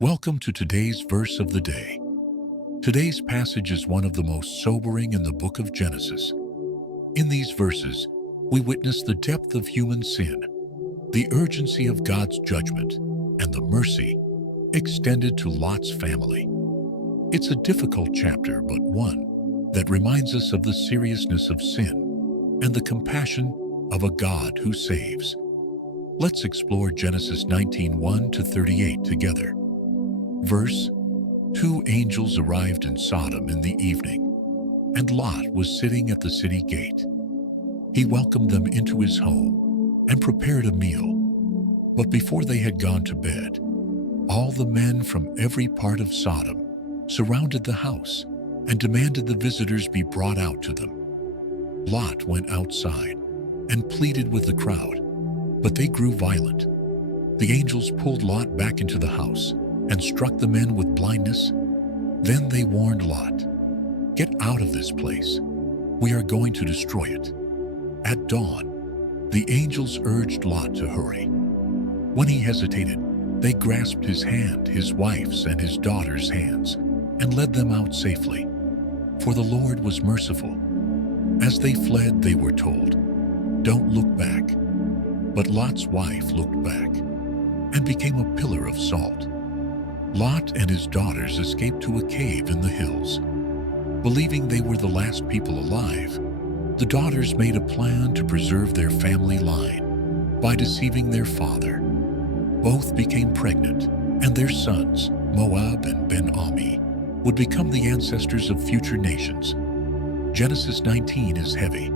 Welcome to today's verse of the day. Today's passage is one of the most sobering in the book of Genesis. In these verses, we witness the depth of human sin, the urgency of God's judgment, and the mercy extended to Lot's family. It's a difficult chapter, but one that reminds us of the seriousness of sin and the compassion of a God who saves. Let's explore Genesis 19:1-38 together. Verse 2 angels arrived in Sodom in the evening, and Lot was sitting at the city gate. He welcomed them into his home and prepared a meal. But before they had gone to bed, all the men from every part of Sodom surrounded the house and demanded the visitors be brought out to them. Lot went outside and pleaded with the crowd, but they grew violent. The angels pulled Lot back into the house and struck the men with blindness. Then they warned Lot, "Get out of this place. We are going to destroy it." At dawn, the angels urged Lot to hurry. When he hesitated, they grasped his hand, his wife's and his daughter's hands, and led them out safely. For the Lord was merciful. As they fled, they were told, "Don't look back." But Lot's wife looked back and became a pillar of salt. Lot and his daughters escaped to a cave in the hills. Believing they were the last people alive, the daughters made a plan to preserve their family line by deceiving their father. Both became pregnant, and their sons, Moab and Ben-Ami, would become the ancestors of future nations. Genesis 19 is heavy.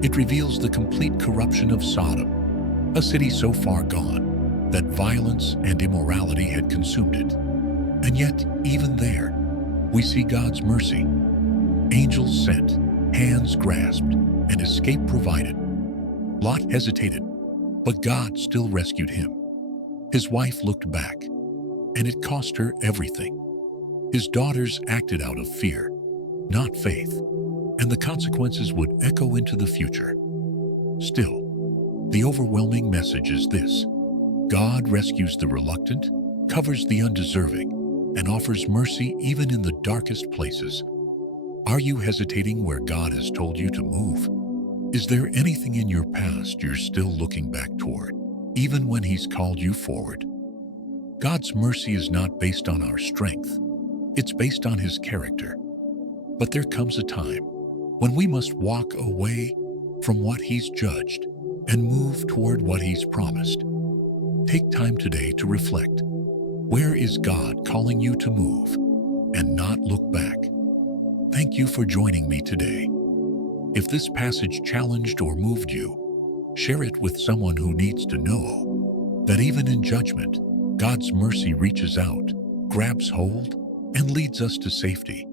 It reveals the complete corruption of Sodom, a city so far gone that violence and immorality had consumed it. And yet, even there, we see God's mercy. Angels sent, hands grasped, and escape provided. Lot hesitated, but God still rescued him. His wife looked back, and it cost her everything. His daughters acted out of fear, not faith, and the consequences would echo into the future. Still, the overwhelming message is this: God rescues the reluctant, covers the undeserving, and offers mercy even in the darkest places. Are you hesitating where God has told you to move? Is there anything in your past you're still looking back toward, even when He's called you forward? God's mercy is not based on our strength. It's based on His character. But there comes a time when we must walk away from what He's judged and move toward what He's promised. Take time today to reflect. Where is God calling you to move and not look back? Thank you for joining me today. If this passage challenged or moved you, share it with someone who needs to know that even in judgment, God's mercy reaches out, grabs hold, and leads us to safety.